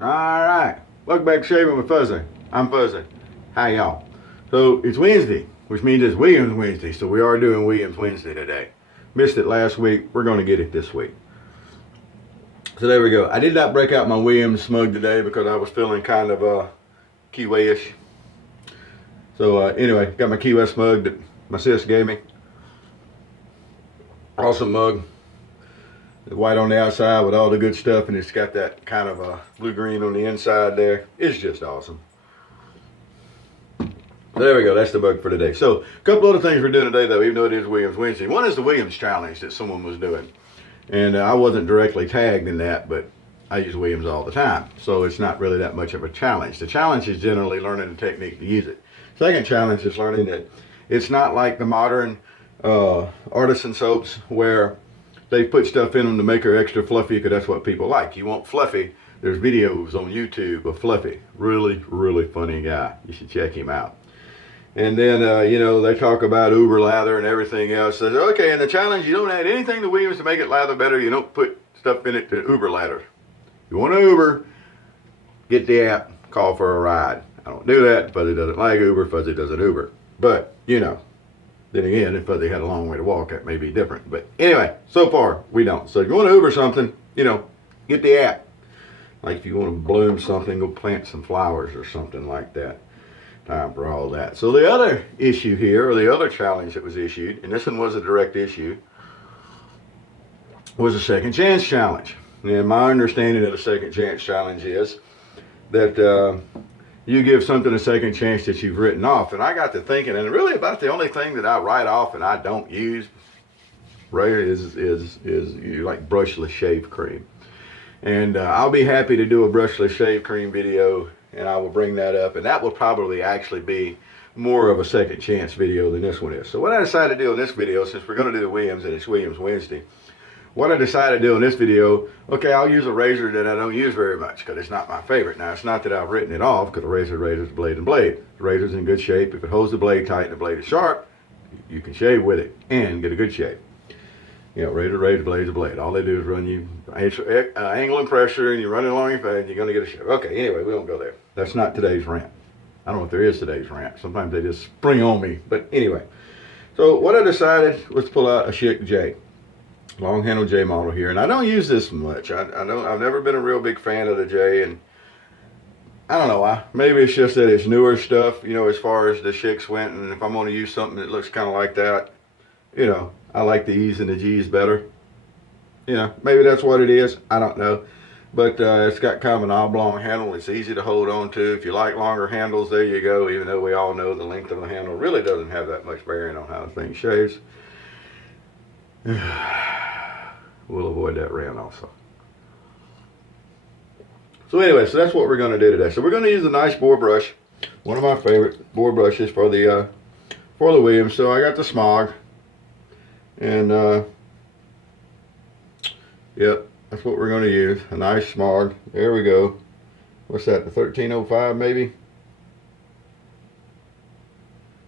Alright, welcome back to Shaving with Fuzzy. I'm Fuzzy. Hi y'all. So it's Wednesday, which means it's Williams Wednesday, so we are doing Williams Wednesday today. Missed it last week, we're going to get it this week. So there we go. I did not break out my Williams smug today because I was feeling kind of Key West-ish. So anyway, got my Key West mug that my sis gave me. Awesome mug. The white on the outside with all the good stuff, and it's got that kind of blue-green on the inside there. It's just awesome. So there we go, that's the mug for today. So a couple other things we're doing today though, even though it is Williams Wednesday. One is the Williams challenge that someone was doing. And I wasn't directly tagged in that, but I use Williams all the time. So it's not really that much of a challenge. The challenge is generally learning the technique to use it. Second challenge is learning that it's not like the modern artisan soaps where they put stuff in them to make her extra fluffy because that's what people like. You want fluffy, there's videos on YouTube of Fluffy. Really, really funny guy. You should check him out. And then, they talk about Uber lather and everything else. Says, okay, in the challenge, you don't add anything to Williams to make it lather better. You don't put stuff in it to Uber lather. You want an Uber, get the app, call for a ride. I don't do that. Fuzzy doesn't like Uber. Fuzzy doesn't Uber. But, then again, if Fuzzy had a long way to walk, that may be different. But anyway, so far, we don't. So if you want to Uber something, get the app. Like if you want to bloom something, go plant some flowers or something like that. Time for all that. So the other issue here, or the other challenge that was issued, and this one was a direct issue, was a second chance challenge. And my understanding of the second chance challenge is that you give something a second chance that you've written off. And I got to thinking, and really about the only thing that I write off and I don't use, right, is like brushless shave cream. And I'll be happy to do a brushless shave cream video, and I will bring that up, and that will probably actually be more of a second chance video than this one is. So what I decided to do in this video, since we're going to do the Williams and it's Williams Wednesday, what I decided to do in this video, okay, I'll use a razor that I don't use very much because it's not my favorite. Now, it's not that I've written it off because the razor is blade and blade. The razor's in good shape. If it holds the blade tight and the blade is sharp, you can shave with it and get a good shave. Razor, blade's a blade. All they do is run you angle and pressure, and you run it along your face, and you're going to get a shave. Okay, anyway, we won't go there. That's not today's rant. I don't know if there is today's rant. Sometimes they just spring on me. But anyway, so what I decided was to pull out a Schick J. Long handle J model here, and I don't use this much. I've never been a real big fan of the J, and I don't know why. Maybe it's just that it's newer stuff, as far as the Schicks went, and if I'm going to use something that looks kind of like that, I like the E's and the G's better. Maybe that's what it is. I don't know. But it's got kind of an oblong handle. It's easy to hold on to. If you like longer handles, there you go, even though we all know the length of the handle really doesn't have that much bearing on how the thing shaves. We'll avoid that rant also. So anyway, so that's what we're going to do today. So we're going to use a nice boar brush, one of my favorite boar brushes for the Williams. So I got the Smog, and yep, that's what we're going to use. A nice Smog. There we go. What's that? The 1305 maybe.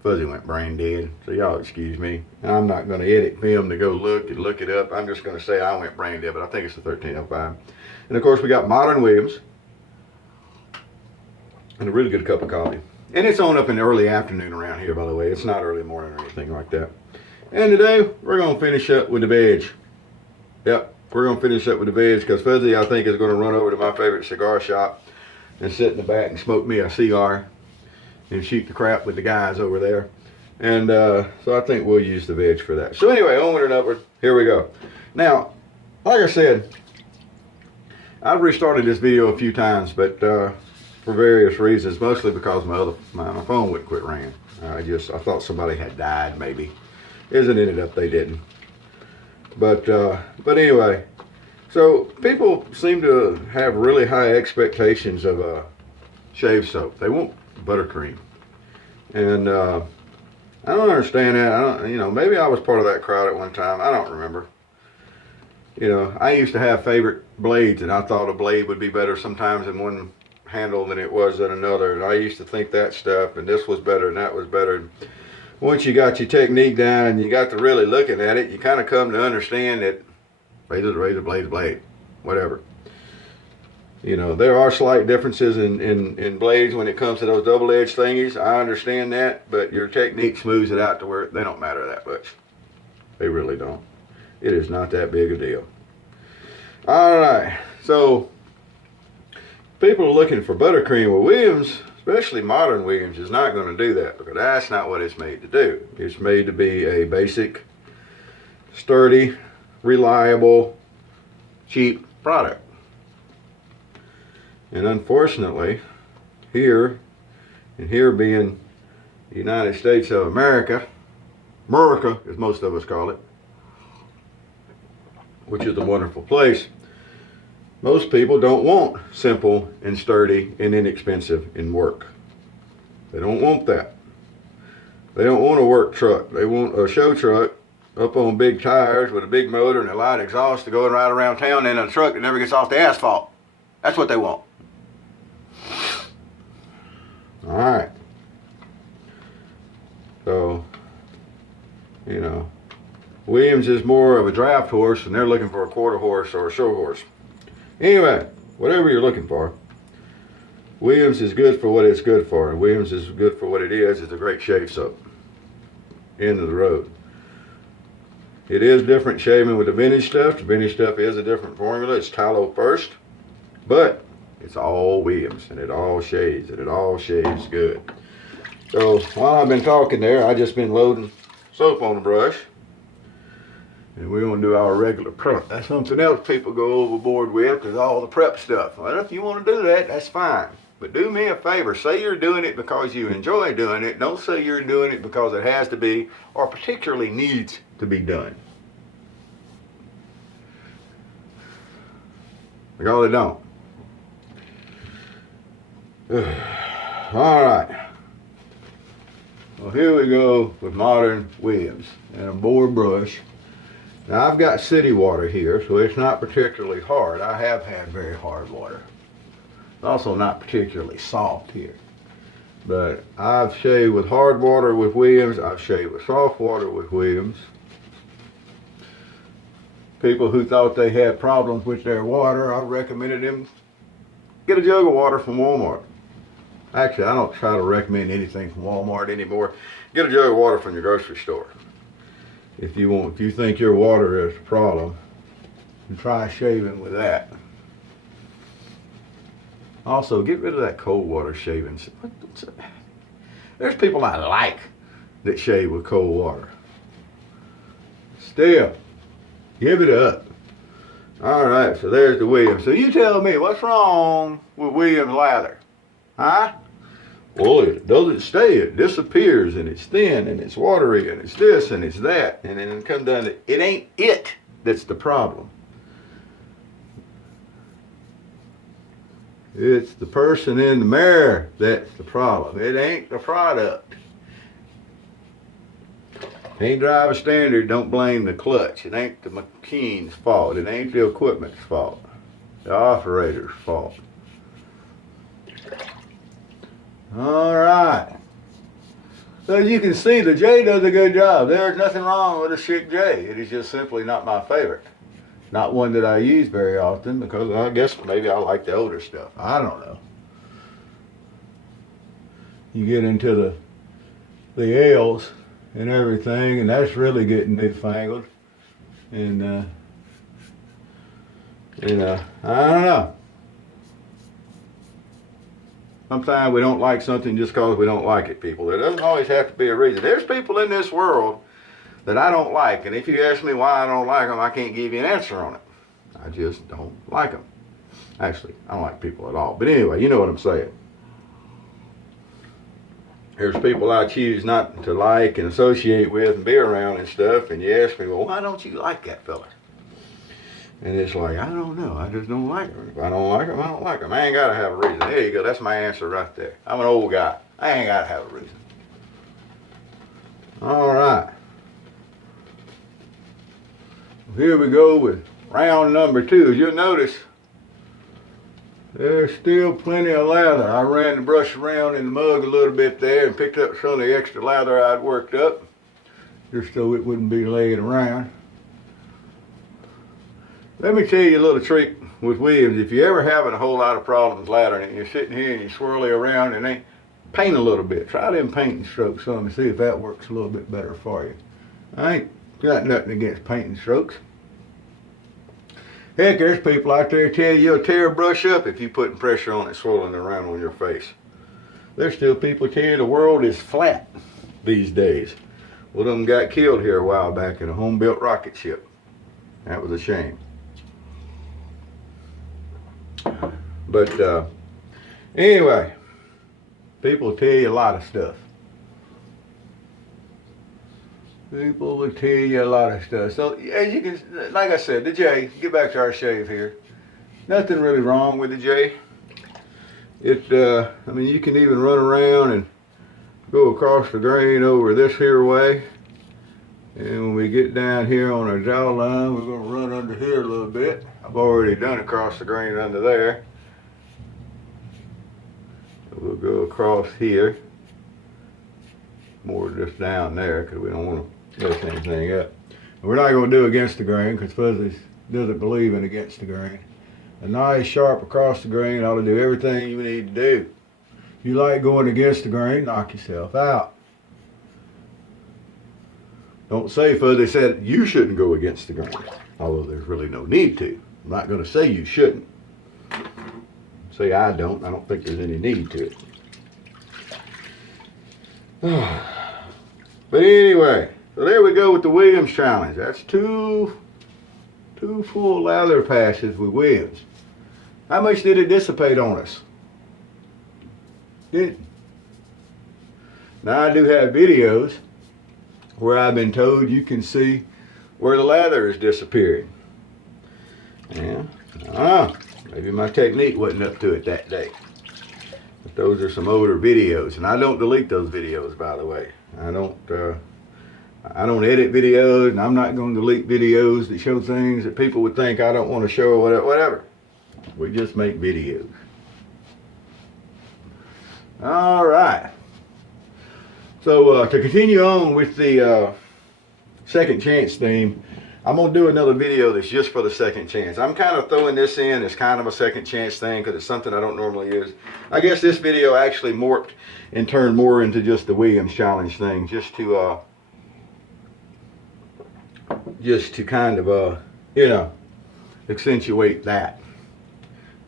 Fuzzy went brain dead, so y'all excuse me. I'm not going to edit film to go look it up. I'm just going to say I went brain dead, but I think it's the 1305. And of course we got Modern Williams and a really good cup of coffee. And it's on up in the early afternoon around here, by the way. It's not early morning or anything like that. And today we're going to finish up with the veg. Yep, we're going to finish up with the veg because Fuzzy, I think, is going to run over to my favorite cigar shop and sit in the back and smoke me a cigar and shoot the crap with the guys over there. And so I think we'll use the veg for that. So anyway, onward and upward, here we go. Now, like I said, I've restarted this video a few times, but for various reasons, mostly because my phone wouldn't quit ringing. I thought somebody had died maybe. As it ended up, they didn't. But anyway, so people seem to have really high expectations of shave soap. They want buttercream, and I don't understand that. Maybe I was part of that crowd at one time. I don't remember. I used to have favorite blades, and I thought a blade would be better sometimes in one handle than it was in another, and I used to think that stuff, and this was better and that was better. Once you got your technique down and you got to really looking at it, you kind of come to understand that razor's a razor, blade's a blade, whatever. You know, there are slight differences in blades when it comes to those double-edged thingies. I understand that, but your technique smooths it out to where they don't matter that much. They really don't. It is not that big a deal. All right, so people are looking for buttercream. Well, Williams, especially modern Williams, is not going to do that because that's not what it's made to do. It's made to be a basic, sturdy, reliable, cheap product. And unfortunately, here being the United States of America, as most of us call it, which is a wonderful place, most people don't want simple and sturdy and inexpensive in work. They don't want that. They don't want a work truck. They want a show truck up on big tires with a big motor and a light exhaust to go and ride around town in a truck that never gets off the asphalt. That's what they want. All right. So, you know, Williams is more of a draft horse and they're looking for a quarter horse or a show horse. Anyway, whatever you're looking for, Williams is good for what it's good for, and Williams is good for what it is. It's a great shave soap. End of the road. It is different shaving with the vintage stuff. The vintage stuff is a different formula. It's tallow first, but it's all Williams, and it all shaves, and it all shaves good. So while I've been talking there, I've just been loading soap on the brush. And we're going to do our regular prep. That's something else people go overboard with, is all the prep stuff. Well, if you want to do that, that's fine. But do me a favor. Say you're doing it because you enjoy doing it. Don't say you're doing it because it has to be or particularly needs to be done. Because it don't. All right. Well, here we go with modern Williams and a board brush. Now I've got city water here, so it's not particularly hard. I have had very hard water. It's also not particularly soft here. But I've shaved with hard water with Williams. I've shaved with soft water with Williams. People who thought they had problems with their water, I recommended them get a jug of water from Walmart. Actually, I don't try to recommend anything from Walmart anymore. Get a jug of water from your grocery store. If you think your water is a problem, try shaving with that. Also, get rid of that cold water shaving. There's people I like that shave with cold water. Still, give it up. All right, so there's the Williams. So you tell me, what's wrong with Williams lather? Huh? Well, it doesn't stay. It disappears, and it's thin, and it's watery, and it's this, and it's that. And then it comes down to, it ain't it that's the problem. It's the person in the mirror that's the problem. It ain't the product. Ain't driver standard, don't blame the clutch. It ain't the machine's fault. It ain't the equipment's fault. The operator's fault. All right. So you can see the J does a good job. There's nothing wrong with a Schick J. It is just simply not my favorite. Not one that I use very often because I guess maybe I like the older stuff. I don't know. You get into the L's and everything, and that's really getting newfangled. And I don't know. Sometimes we don't like something just because we don't like it, people. There doesn't always have to be a reason. There's people in this world that I don't like, and if you ask me why I don't like them, I can't give you an answer on it. I just don't like them. Actually, I don't like people at all. But anyway, you know what I'm saying. There's people I choose not to like and associate with and be around and stuff, and you ask me, well, why don't you like that fella? And it's like, I don't know. I just don't like them. If I don't like them, I don't like them. I ain't got to have a reason. There you go. That's my answer right there. I'm an old guy. I ain't got to have a reason. All right. Here we go with round number 2. As you'll notice, there's still plenty of lather. I ran the brush around in the mug a little bit there and picked up some of the extra lather I'd worked up, just so it wouldn't be laying around. Let me tell you a little trick with Williams, if you're ever having a whole lot of problems laddering it, you're sitting here and you swirly around and they paint a little bit. Try them painting strokes some and see if that works a little bit better for you. I ain't got nothing against painting strokes. Heck, there's people out there tell you you'll tear a brush up if you're putting pressure on it, swirling around on your face. There's still people tell you the world is flat these days. One of them got killed here a while back in a home-built rocket ship. That was a shame. But anyway, people tell you a lot of stuff. People will tell you a lot of stuff. So as you can, like I said, the J, get back to our shave here. Nothing really wrong with the J. I mean, you can even run around and go across the grain over this here way. And when we get down here on our jawline, we're going to run under here a little bit. I've already done across the grain under there. We'll go across here. More just down there because we don't want to mess anything up. We're not going to do against the grain because Fuzzy doesn't believe in against the grain. A nice sharp across the grain ought to do everything you need to do. If you like going against the grain, knock yourself out. Don't say Fuzzy said you shouldn't go against the grain, although there's really no need to. I'm not going to say you shouldn't. Say I don't think there's any need to it. But anyway, so there we go with the Williams challenge. That's two full lather passes with Williams. How much did it dissipate on us? Didn't. Now I do have videos where I've been told you can see where the lather is disappearing. Yeah, I don't know. Maybe my technique wasn't up to it that day. But those are some older videos, and I don't delete those videos, by the way. I don't edit videos, and I'm not going to delete videos that show things that people would think I don't want to show or whatever. We just make videos. All right. So to continue on with the second chance theme, I'm going to do another video that's just for the second chance. I'm kind of throwing this in as kind of a second chance thing because it's something I don't normally use. I guess this video actually morphed and turned more into just the Williams challenge thing, just to kind of, you know, accentuate that.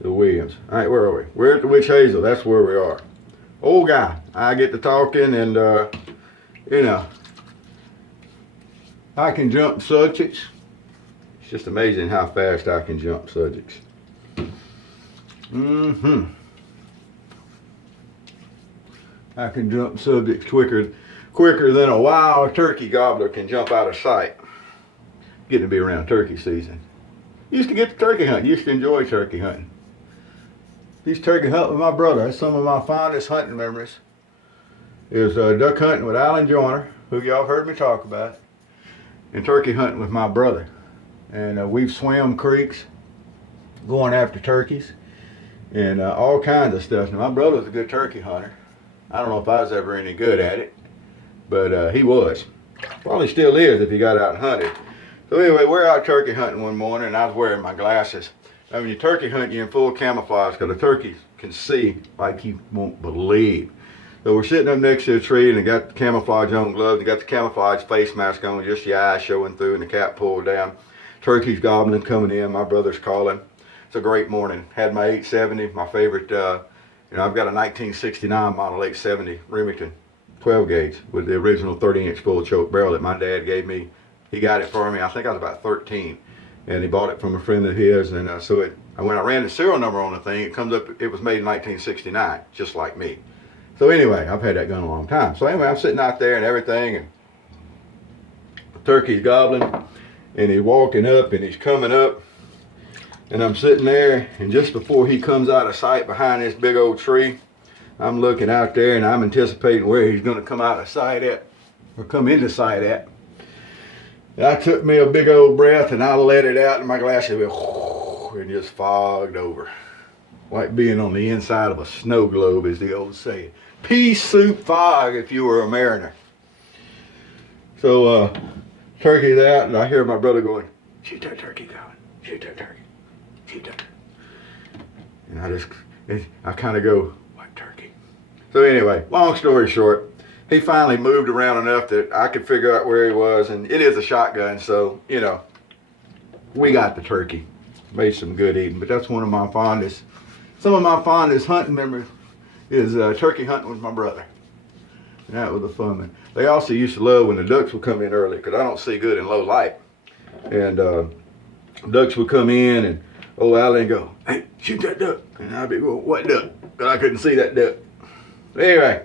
The Williams. All right, where are we? We're at the Witch Hazel. That's where we are. Old guy. I get to talking and, you know, I can jump subjects. It's just amazing how fast I can jump subjects. I can jump subjects quicker than a wild turkey gobbler can jump out of sight. Getting to be around turkey season. Used to get to turkey hunting. Used to enjoy turkey hunting. Used to turkey hunt with my brother. That's some of my fondest hunting memories. Is duck hunting with Alan Joyner, who y'all heard me talk about, and turkey hunting with my brother. And we've swam creeks going after turkeys and all kinds of stuff. Now, my brother was a good turkey hunter. I don't know if I was ever any good at it, but he was. Probably still is if he got out and hunted. So anyway, we're out turkey hunting one morning, and I was wearing my glasses. Now, when you turkey hunt, you're in full camouflage because the turkeys can see like you won't believe. So we're sitting up next to a tree, and they got the camouflage on gloves, they got the camouflage face mask on, just your eyes showing through, and the cap pulled down. Turkeys gobbling, coming in. My brother's calling. It's a great morning. Had my 870, my favorite. You know, I've got a 1969 model 870 Remington 12 gauge with the original 30-inch full choke barrel that my dad gave me. He got it for me. I think I was about 13, and he bought it from a friend of his. And when I ran the serial number on the thing, it comes up. It was made in 1969, just like me. So anyway, I've had that gun a long time. So anyway, I'm sitting out there and everything, and the turkey's gobbling, and he's walking up, and he's coming up, and I'm sitting there, and just before he comes out of sight behind this big old tree, I'm looking out there, and I'm anticipating where he's going to come out of sight at, or come into sight at. And I took me a big old breath, and I let it out, and my glasses went and just fogged over. Like being on the inside of a snow globe, is the old saying. Pea soup fog if you were a mariner. So turkey's out, and I hear my brother going, shoot that turkey going, shoot that turkey, shoot that turkey. And I kind of go, what turkey? So anyway, long story short, he finally moved around enough that I could figure out where he was, and it is a shotgun, so, you know, we got the turkey. Made some good eating, but that's one of my fondest, some of my fondest hunting memories is turkey hunting with my brother. And that was a fun one. They also used to love when the ducks would come in early, because I don't see good in low light. And ducks would come in, and old Allie go, hey, shoot that duck. And I'd be going, what duck? But I couldn't see that duck. Anyway,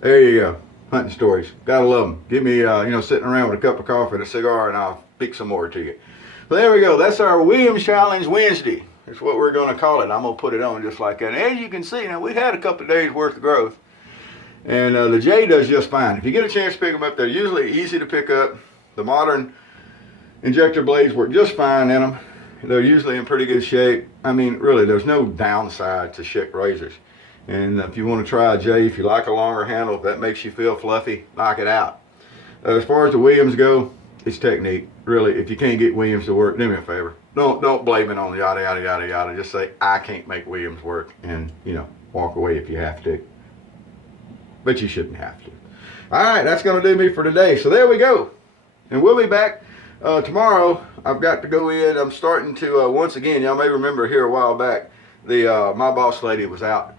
there you go. Hunting stories. Gotta love them. Give me, sitting around with a cup of coffee and a cigar, and I'll pick some more to you. So there we go. That's our Williams Challenge Wednesday. That's what we're going to call it. I'm going to put it on just like that. And as you can see, now we've had a couple of days worth of growth. And the J does just fine. If you get a chance to pick them up, they're usually easy to pick up. The modern injector blades work just fine in them. They're usually in pretty good shape. I mean, really, there's no downside to Schick razors. And if you want to try a J, if you like a longer handle, if that makes you feel fluffy, knock it out. As far as the Williams go, it's technique. Really, if you can't get Williams to work, do me a favor. Don't blame it on yada, yada, yada, yada. Just say, I can't make Williams work, and, walk away if you have to. But you shouldn't have to. All right, that's going to do me for today. So there we go. And we'll be back tomorrow. I've got to go in. I'm starting to, once again, y'all may remember here a while back, my boss lady was out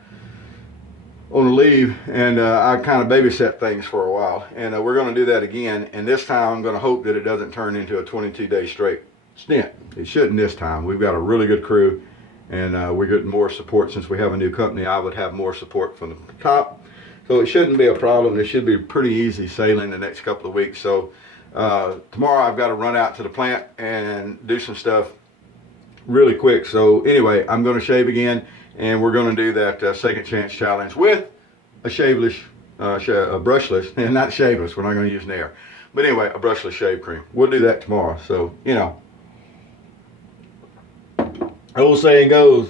on leave, and I kind of babysat things for a while, and we're going to do that again, and this time I'm going to hope that it doesn't turn into a 22-day straight stint. It shouldn't this time. We've got a really good crew, and we're getting more support. Since we have a new company, I would have more support from the top, so it shouldn't be a problem. It should be pretty easy sailing the next couple of weeks. So tomorrow I've got to run out to the plant and do some stuff really quick. So anyway, I'm going to shave again, and we're going to do that second chance challenge with a shaveless, a brushless, and not shaveless. We're not going to use Nair. But anyway, a brushless shave cream. We'll do that tomorrow. So, the old saying goes,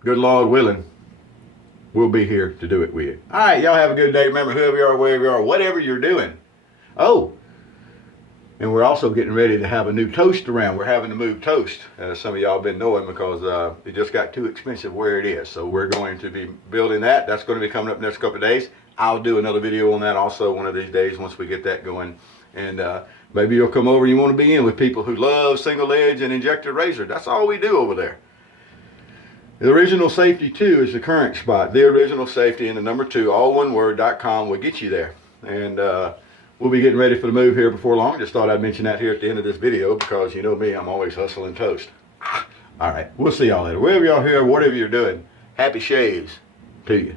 good Lord willing, we'll be here to do it with you. All right, y'all have a good day. Remember, whoever you are, wherever you are, whatever you're doing. Oh, and we're also getting ready to have a new toast around. We're having to move toast, as some of y'all been knowing, because it just got too expensive where it is. So we're going to be building that. That's going to be coming up next couple of days. I'll do another video on that also one of these days once we get that going. And maybe you'll come over and you want to be in with people who love single edge and injector razor. That's all we do over there. The Original Safety 2 is the current spot. The Original Safety and the number 2, all one word.com will get you there. And we'll be getting ready for the move here before long. Just thought I'd mention that here at the end of this video, because you know me, I'm always hustling toast. All right, we'll see y'all later. Wherever y'all here, whatever you're doing, happy shaves to you.